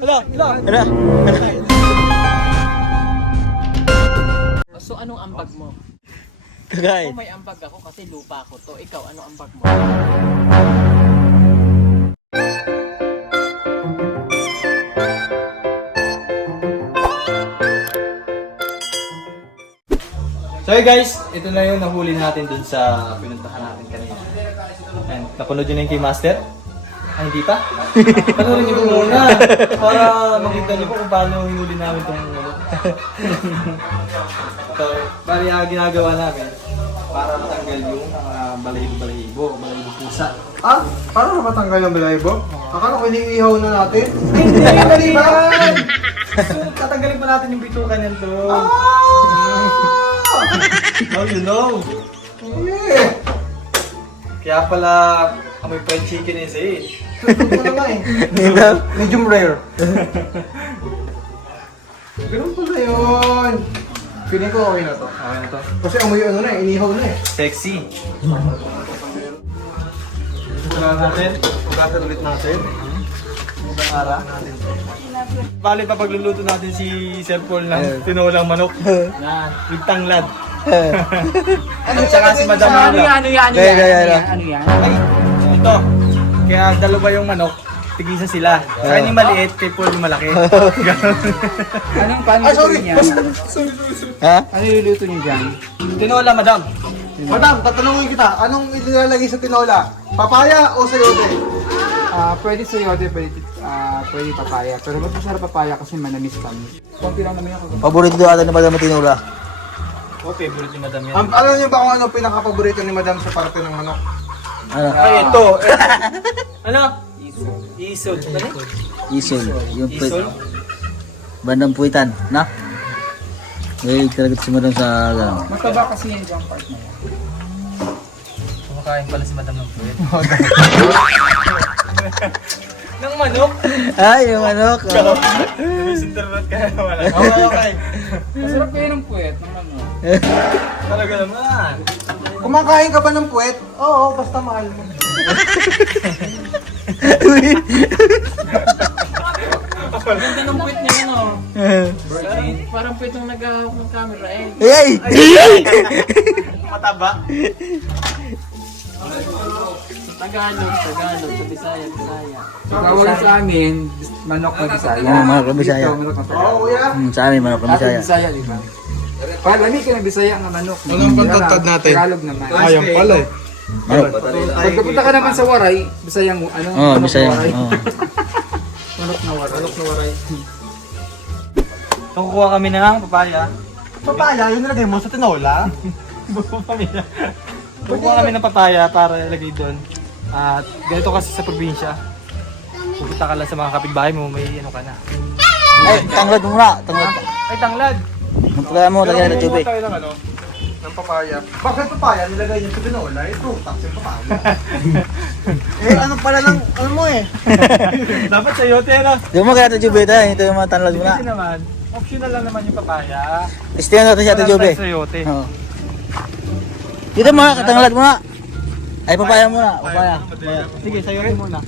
Hala. So anong ambag mo? Kagay. Ako may ambag ako kasi lupa ko to. Ikaw, anong ambag mo? So hey guys, ito na yung nahuli natin dun sa pinuntahan natin kanina. And napanood nyo na yung kay Master? Ay, hindi pa? Panoorin nyo po muna para makita nyo po kung paano hinuli namin itong ito, bali ginagawa namin para matanggal yung balahibo pusa. Ah? Paano matanggal yung balahibo? Akala ko iniihaw na natin. Hindi, mali ba? So, tatanggalin pa natin yung bitukan yan doon. Now you know. Yeah. Kaya pala amoy fried chicken is it. Ito na eh. Medium rare. Ganun pala yun. Feeling ko okay na to. Okay na to. Kasi amoy ano na eh, inihaw na eh. Sexy. Pagkatan ulit natin. Ibang ara. Bali pa pagluluto natin si Sir Paul ng tinolang manok. Yan. With tanglad. Ano Tsaka si Madam Ano Lola. yan? Ano yan? Ano Gaya, yan? gaya, Ano gaya. yan? Ano yan? Ay, ito. Kaya dalawa yung manok. Tigisa sila. Sa kanya maliit, kay Paul yung malaki. Anong paano Ah, sorry. niya? Sorry. Ha? Ano luluto niyo dyan? Tinola, madam. Madam, tatanungin kita. Anong ilalagay sa tinola? Papaya o sayote? Pwede sayote, pwede papaya. Pero mas masarap papaya kasi manamis kami. Konti lang naman ako. Paborito daw ata ni Madam Tinula. Oh, favorite ni madam yan. Alam niyo ba kung ano pinaka-paborito ni Madam sa parte ng manok? Ano? Ay, ito. Ano? Isod. Isol. Yung Isol? bandang puwitan, na? May kalagat si Madam sa gano'n. Mataba kasi yung ibang part na yan. Kumakain pala si madam ng puwet. Ng manok? Ay, yung manok. Oh. Sinterbat ka na wala. Okay. Masarap kayo ng puwet, ng ano. Talaga naman. Kumakain ka ba ng puwet? Oo, basta mahal mo. Ganda ng puwet niya, ano? Parang puwetong nag-ahawak ng camera eh. Ay! Mataba. Tagalog, sa Bisaya. Tawag sa amin, manok na Bisaya. Oo, manok na Bisaya. Dito, manok na Oo, Tagalog. kuya. Sa amin, manok na Ating Bisaya. Bisaya, di ba? Palami ka ng Bisaya nga manok. Anong pantagtad natin? Tagalog naman. Ayun pala eh. Manok. Pag pupunta ka naman sa Waray, Bisayang ano? Oo, manok na Bisaya. Waray. Oo. Manok na Waray. So, kukuha kami ng papaya. Papaya, yun nilagay mo sa tinola? Kukuha kami ng papaya para ilagay doon. At ganito kasi sa probinsya. Pupunta ka lang sa mga kapitbahay mo, may ano ka na. Ay, tanglad mo na. Tanglad. Ay, tanglad! Magpagaya mo, lagyan ng tubig. tayo ng ano? Ng papaya. Bakit papaya? Nilagay niyo sa tinola? Eh, prutas yung papaya. Eh, ano pala lang, ano mo eh? Dapat sayote na. Di mo kaya ito Jube ito. Ito yung mga tanglad mo na. Kasi naman, optional lang naman yung papaya. Istiyan natin siya ito Jube. Walang sayote. Oo. Dito mo na, katanglad mo na. Ay, papaya mo na. Papaya. Sige, sayote muna.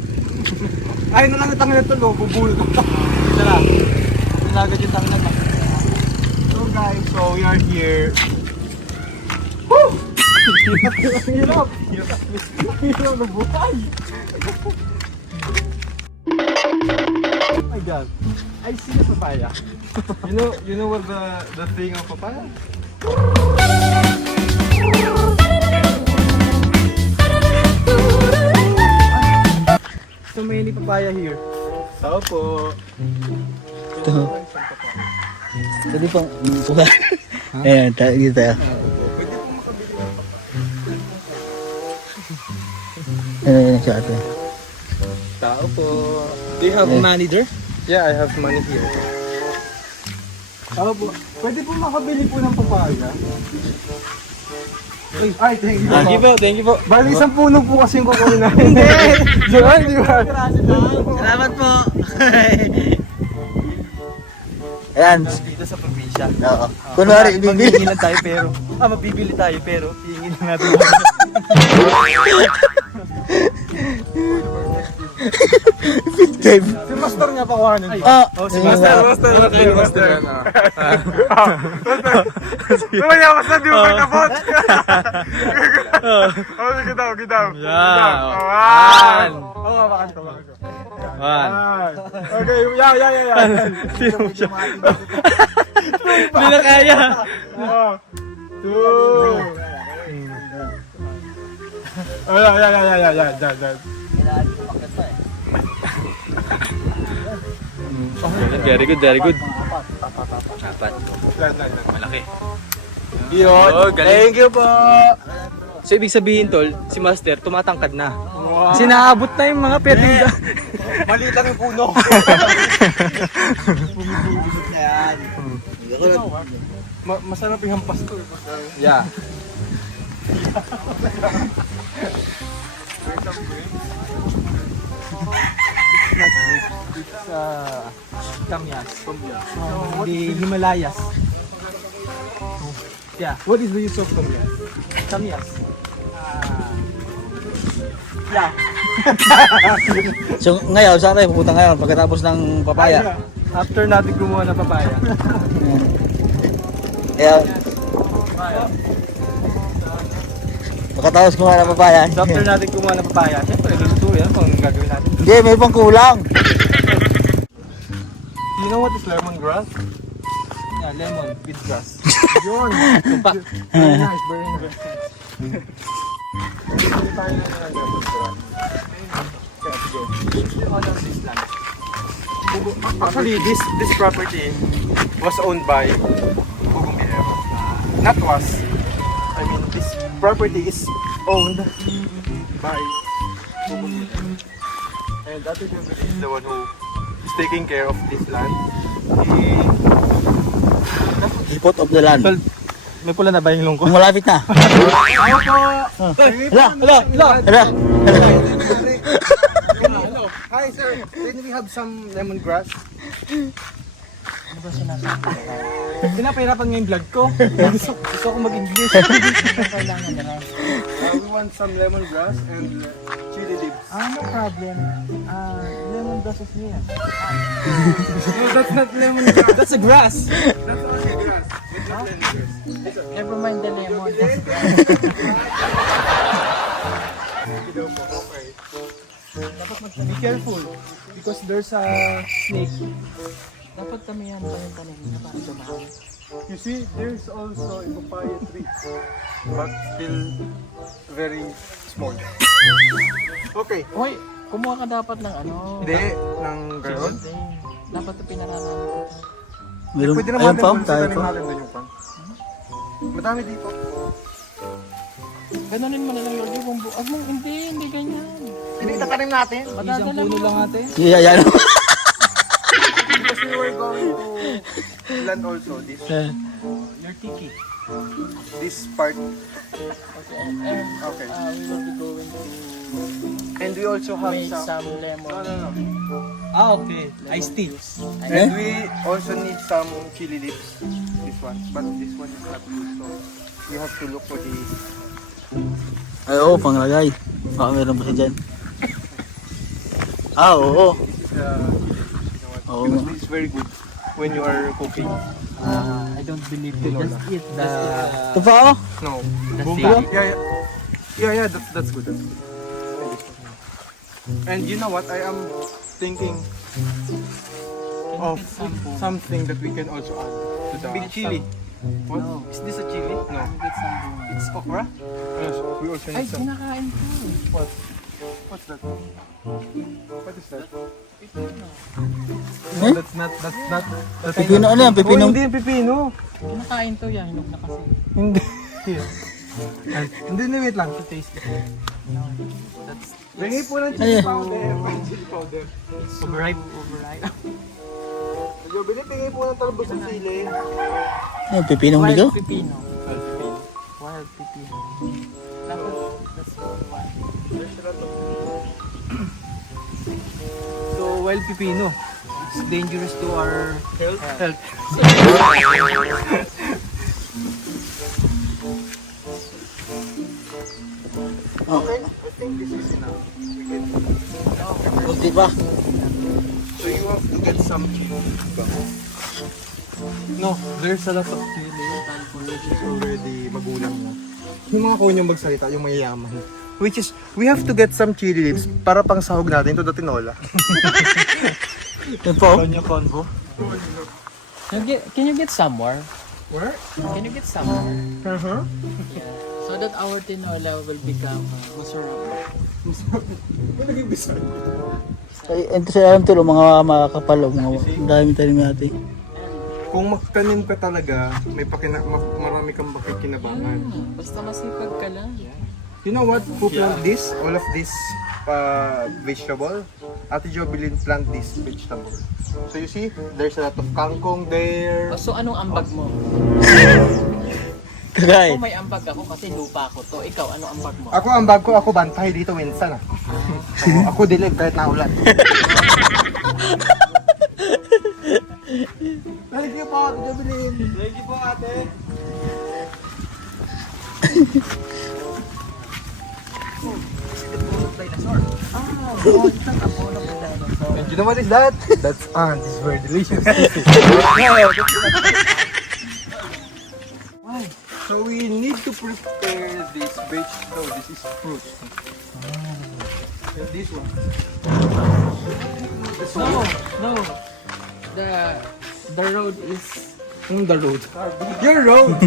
Ay, na lang itangin ito, no? Bubulog. Ito na. Nilagad yung tanglad na. So guys, so we are here. Hirap na buhay. Oh my god. I see the papaya. You know what the thing of papaya? So many papaya here. Tao po. Ito. Pwede pang buka. Ayan, dito tayo. Ayan siya ito. Tao po. Do you have money there? Yeah, I have money here. Tao po. Pwede po makabili po ng papaya. Ay, thank you. Thank you po. Bali, isang puno po kasi yung kukunin namin. Hindi! Di ba? Salamat po. Ayan. Dito sa probinsya. Oo. Kunwari, Magbibili bibili. lang tayo pero mabibili tayo pero hihingin na natin. Dave. Si Master nga pakuhanin. Ah, Si Master. Mamaya, Master, di mo pagkabot. Sige daw, gidaw. Yeah. One. Oo nga, bakit ko. One. Okay, yeah. Sino mo siya? Hindi na kaya. 2. Oh, yeah. Very good. Apat. Malaki. Yun. Thank you po. So, ibig sabihin, tol, si Master, tumatangkad na. Kasi naabot na yung mga petting da. Maliit lang yung puno. Masarap yung hampas ko. Yeah. It's Kamyas. The Himalayas. Yeah. What is the use of kamyas? Kamyas. So ngayon, saan tayo pupunta ngayon pagkatapos ng papaya? After natin gumawa ng papaya. Kaya, pagkatapos kumain ng papaya. So after natin gumawa ng papaya, syempre, luluto yan kung gagawin natin. Hindi, may pang kulang. You know what is lemongrass? Yeah, lemon with grass. Yun. Tumpak. Very nice. Tayo na ng lemongrass. Actually, this property was owned by Pugong BM. Not was. I mean, this property is owned by Pugong BM. And Ate Jumbo is the one who is taking care of this land. Spot of the land. Tol, may pula na ba yung lungkot? Kung malapit na. Hala. Hi sir, can we have some lemongrass? Pinapahirapan nga yung vlog ko. Gusto ko mag-English. We want some lemongrass and chili leaves. No problem. Lemongrass is here. No, that's not lemongrass. That's a grass. That's only grass. It's not lemongrass. Never mind the lemon. Be careful. Because there's a snake. Dapat kami yan pa yung tanim na para dumami. You see, there's also a papaya tree, but still very small. Okay. Hoy, kumuha ka dapat ng ano. Hindi, ng ganon. Hindi. Dapat ito pinaranaman. Meron, Pwede ayun naman pa, natin tayo tanim pa. natin doon yung pan. Madami dito. Ganunin mo na lang, Lord. Yung bumbu. Hindi ganyan. Hindi, tatanim natin. Isang puno lang ate. Yeah, yan. Because we were going to plant also this Your tiki. this part. Okay, and Okay. we will be going to And we also have make some... some lemon. Ah, okay. Iced tea. And we also need some chili leaves. This one. But this one is not good. So we have to look for the... Ay, oo, panglagay. Baka meron pa siya dyan. Ah, oo. Oo. Because this is very good when you are cooking. I don't believe you. Just eat the... Ito pa ako. No. seed. Yeah, that's good. That's good. And you know what? I am thinking of something that we can also add to the Big chili. What? Is this a chili? No. It's okra? Yes, we also Ay, need some. kinakain ko. What's that? What is that? Eh? That's not. Pipino, ano yan? Pipino? Hindi yung pipino. Kinakain to yan. Hinog na kasi. Hindi. Hindi, wait lang. To taste it. Ringi po ng Ay. chili powder. Chili powder. Overripe. Medyo binibigay po ng talbos ng sili. Ay, pipinong bigo? Wild pipino. Wild pipino. Dapat, that's wild. So, wild pipino. It's dangerous to our health. Okay, I think this is enough. Kunti pa. So you have to get some chili. No, there's a lot of chili which is already magulang na. Yung mga konyong magsalita, yung mayayaman. Which is, we have to get some chili leaves para pang sahog natin to the tinola. Yan po. Konya convo. Can you get some more? Where? Can you get some more? Uh-huh. So that our tinola will become masarap. Ano naging bisay? Ay, ito sa alam to, mga makakapal, mga dami tanim natin. Kung magtanim ka talaga, may marami kang makikinabangan. Basta masipag ka lang. You know what? Who plant this? All of this vegetable. Ate Jovelyn plant this vegetable. So you see, there's a lot of kangkong there. So anong ambag mo? Kagay. Ako may ambag ako kasi lupa ko to. Ikaw, ano ambag mo? Ako ang bag ko, ako bantay dito minsan ah. So, ako dilig kahit naulan. Thank you po, Ate Jovelyn. Thank you po, ate. And you know what is that? That's ants. It's very delicious. So we need to prepare this vegetable. This is fruit. And this one. No. The road is The road. Your road.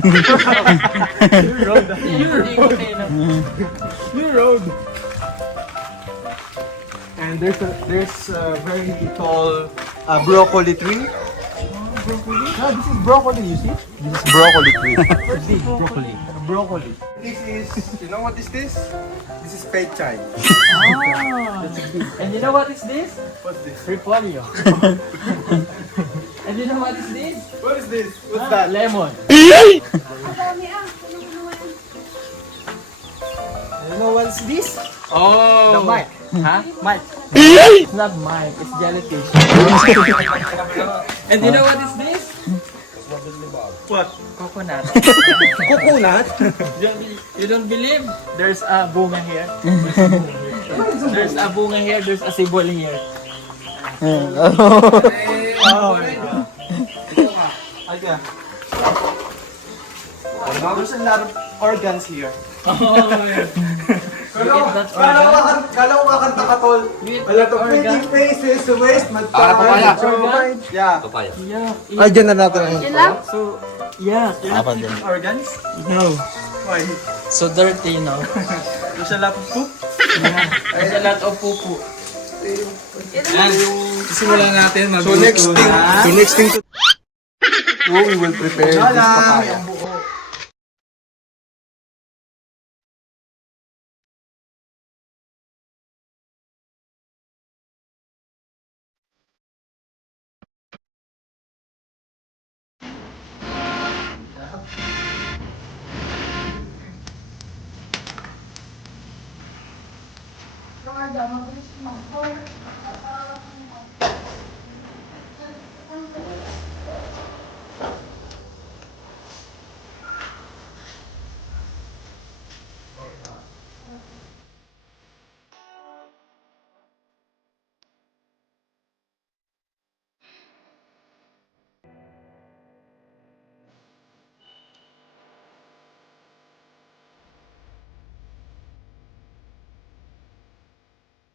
Your road. And there's a very tall broccoli tree. Broccoli? No, this is broccoli, you see? This is broccoli tree. broccoli. Broccoli. This is, you know what is this? This is pechay. And you know what is this? What's this? Repolyo. And you know what is this? What is this? What's that? Lemon. You know what's this? Oh. The mic. Huh? Mike. It's not Mike, it's jellyfish. And you know what is this? What? Coconut. Coconut? You don't believe? There's a bunga here. There's a bunga here, there's a sibol here. Oh my god. Okay. There's a lot of organs here. Kala ko kakanta ka, tol. A lot of pretty faces, waste, magpapaya. Yeah. Yeah. Ay, dyan na natin. So, yeah. Apat din. Organs? No. Why? So dirty, no? There's a lot of poop. There's a lot of poo-poo. Simulan natin mag So next thing to do, we will prepare this papaya.